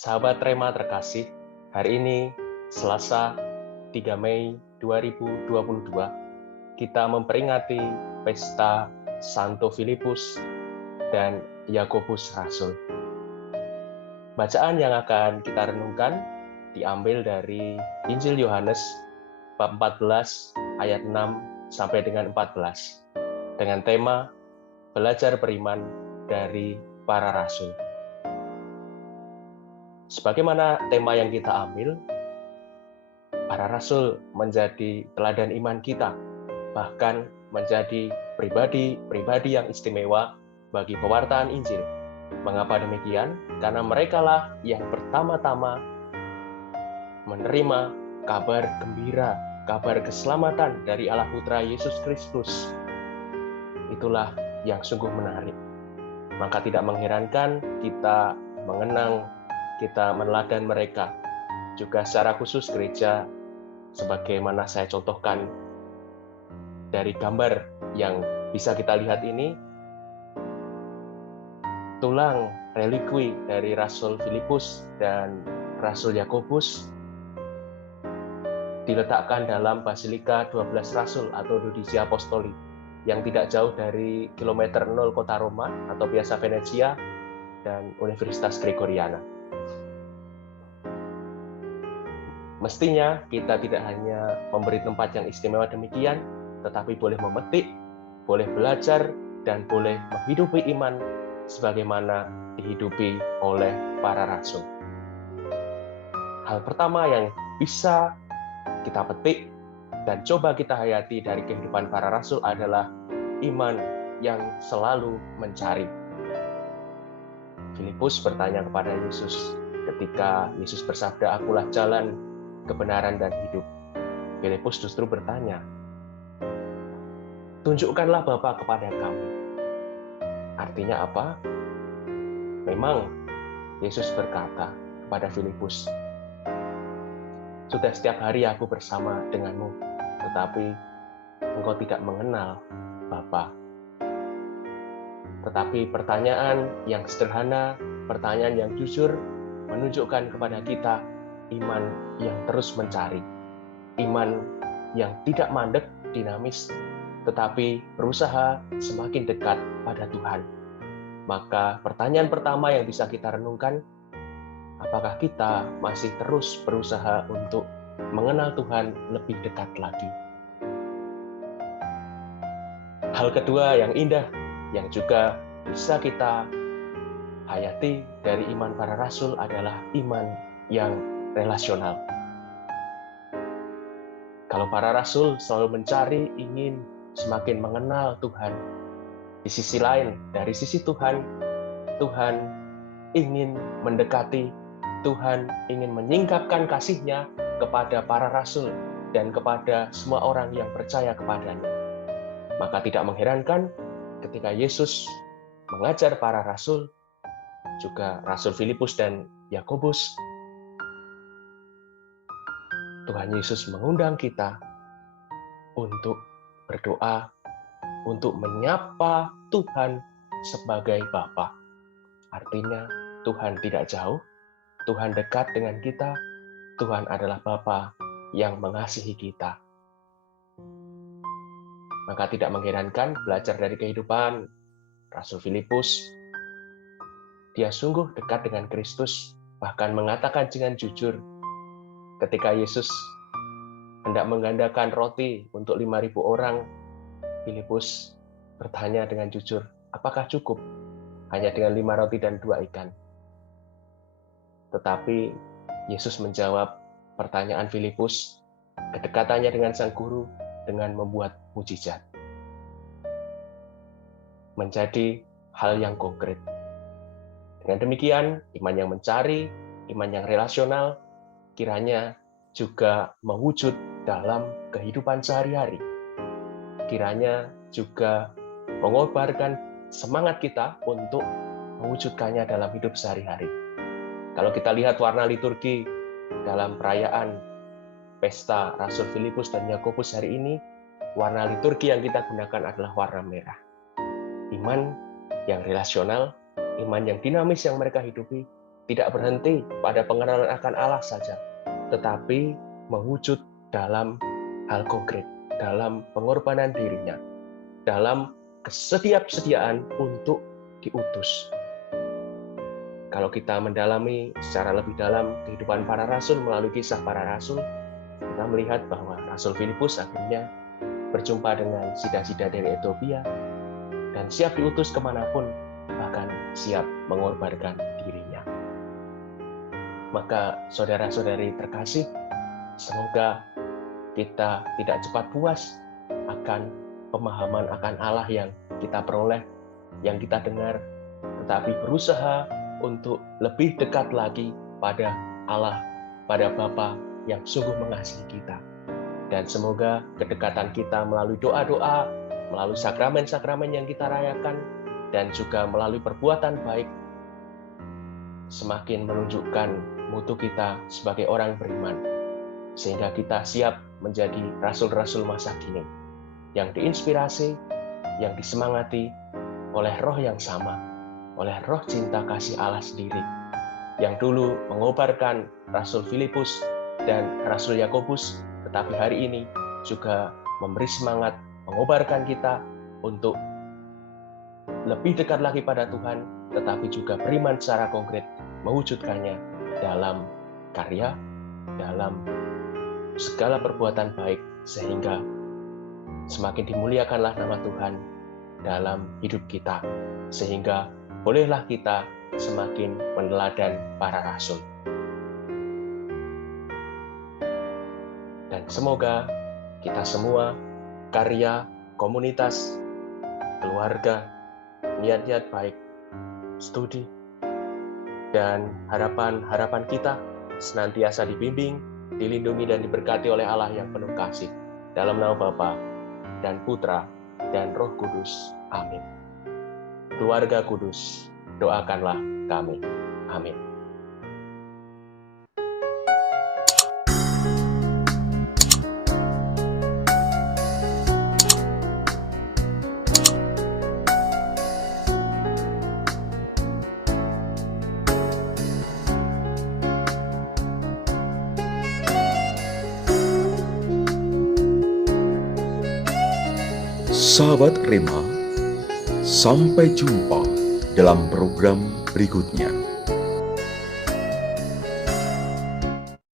Sahabat Rema terkasih, hari ini Selasa 3 Mei 2022, kita memperingati pesta Santo Filipus dan Yakobus Rasul. Bacaan yang akan kita renungkan diambil dari Injil Yohanes bab 14 ayat 6 sampai dengan 14 dengan tema belajar beriman dari para rasul. Sebagaimana tema yang kita ambil, para rasul menjadi teladan iman kita, bahkan menjadi pribadi-pribadi yang istimewa bagi pewartaan Injil. Mengapa demikian? Karena merekalah yang pertama-tama menerima kabar gembira, kabar keselamatan dari Allah Putra Yesus Kristus. Itulah yang sungguh menarik. Maka tidak mengherankan kita mengenang, kita meneladani mereka. Juga secara khusus gereja, sebagaimana saya contohkan dari gambar yang bisa kita lihat ini, tulang relikwi dari Rasul Filipus dan Rasul Yakobus diletakkan dalam Basilika 12 Rasul atau Dudisia Apostoli yang tidak jauh dari kilometer 0 kota Roma atau Piazza Venezia dan Universitas Gregoriana. Mestinya kita tidak hanya memberi tempat yang istimewa demikian, tetapi boleh memetik, boleh belajar, dan boleh menghidupi iman sebagaimana dihidupi oleh para rasul. Hal pertama yang bisa kita petik dan coba kita hayati dari kehidupan para rasul adalah iman yang selalu mencari. Filipus bertanya kepada Yesus ketika Yesus bersabda, "Akulah jalan, kebenaran, dan hidup." Filipus justru bertanya, "Tunjukkanlah Bapa kepada kami." Artinya apa? Memang Yesus berkata kepada Filipus, "Sudah setiap hari aku bersama denganmu, tetapi engkau tidak mengenal Bapa." Tetapi pertanyaan yang sederhana, pertanyaan yang jujur, menunjukkan kepada kita iman yang terus mencari. Iman yang tidak mandek, dinamis, tetapi berusaha semakin dekat pada Tuhan. Maka pertanyaan pertama yang bisa kita renungkan, apakah kita masih terus berusaha untuk mengenal Tuhan lebih dekat lagi? Hal kedua yang indah, yang juga bisa kita hayati dari iman para rasul adalah iman yang relasional. Kalau para rasul selalu mencari, ingin semakin mengenal Tuhan, di sisi lain, dari sisi Tuhan, Tuhan ingin mendekati, Tuhan ingin menyingkapkan kasih-Nya kepada para rasul dan kepada semua orang yang percaya kepadanya. Maka tidak mengherankan ketika Yesus mengajar para rasul, juga Rasul Filipus dan Yakobus, Tuhan Yesus mengundang kita untuk berdoa, untuk menyapa Tuhan sebagai Bapa. Artinya Tuhan tidak jauh, Tuhan dekat dengan kita, Tuhan adalah Bapa yang mengasihi kita. Maka tidak mengherankan belajar dari kehidupan Rasul Filipus, dia sungguh dekat dengan Kristus, bahkan mengatakan dengan jujur ketika Yesus hendak menggandakan roti untuk 5.000 orang, Filipus bertanya dengan jujur, apakah cukup hanya dengan 5 roti dan 2 ikan? Tetapi Yesus menjawab pertanyaan Filipus, kedekatannya dengan Sang Guru dengan membuat mujizat. Menjadi hal yang konkret. Dengan demikian, iman yang mencari, iman yang relasional, kiranya juga mewujud dalam kehidupan sehari-hari. Kiranya juga mengobarkan semangat kita untuk mewujudkannya dalam hidup sehari-hari. Kalau kita lihat warna liturgi dalam perayaan pesta Rasul Filipus dan Yakobus hari ini, warna liturgi yang kita gunakan adalah warna merah. Iman yang relasional, iman yang dinamis yang mereka hidupi, tidak berhenti pada pengenalan akan Allah saja, tetapi mewujud dalam hal konkret, dalam pengorbanan dirinya, dalam kesediaan untuk diutus. Kalau kita mendalami secara lebih dalam kehidupan para rasul melalui kisah para rasul, kita melihat bahwa Rasul Filipus akhirnya berjumpa dengan sida-sida dari Ethiopia dan siap diutus kemanapun, bahkan siap mengorbankan dirinya. Maka saudara-saudari terkasih, semoga kita tidak cepat puas akan pemahaman akan Allah yang kita peroleh, yang kita dengar, tetapi berusaha untuk lebih dekat lagi pada Allah, pada Bapa yang sungguh mengasihi kita. Dan semoga kedekatan kita melalui doa-doa, melalui sakramen-sakramen yang kita rayakan, dan juga melalui perbuatan baik, semakin menunjukkan mutu kita sebagai orang beriman, sehingga kita siap menjadi rasul-rasul masa kini, yang diinspirasi, yang disemangati oleh roh yang sama, oleh roh cinta kasih Allah sendiri, yang dulu mengobarkan Rasul Filipus dan Rasul Yakobus, tetapi hari ini juga memberi semangat mengobarkan kita untuk lebih dekat lagi pada Tuhan, tetapi juga beriman secara konkret, mewujudkannya dalam karya, dalam segala perbuatan baik, sehingga semakin dimuliakanlah nama Tuhan dalam hidup kita, sehingga bolehlah kita semakin meneladan para rasul. Dan semoga kita semua, karya, komunitas, keluarga, niat-niat baik, studi, dan harapan-harapan kita senantiasa dibimbing, dilindungi, dan diberkati oleh Allah yang penuh kasih. Dalam nama Bapa dan Putra dan Roh Kudus. Amin. Keluarga kudus, doakanlah kami. Amin. Sahabat Rema, sampai jumpa dalam program berikutnya.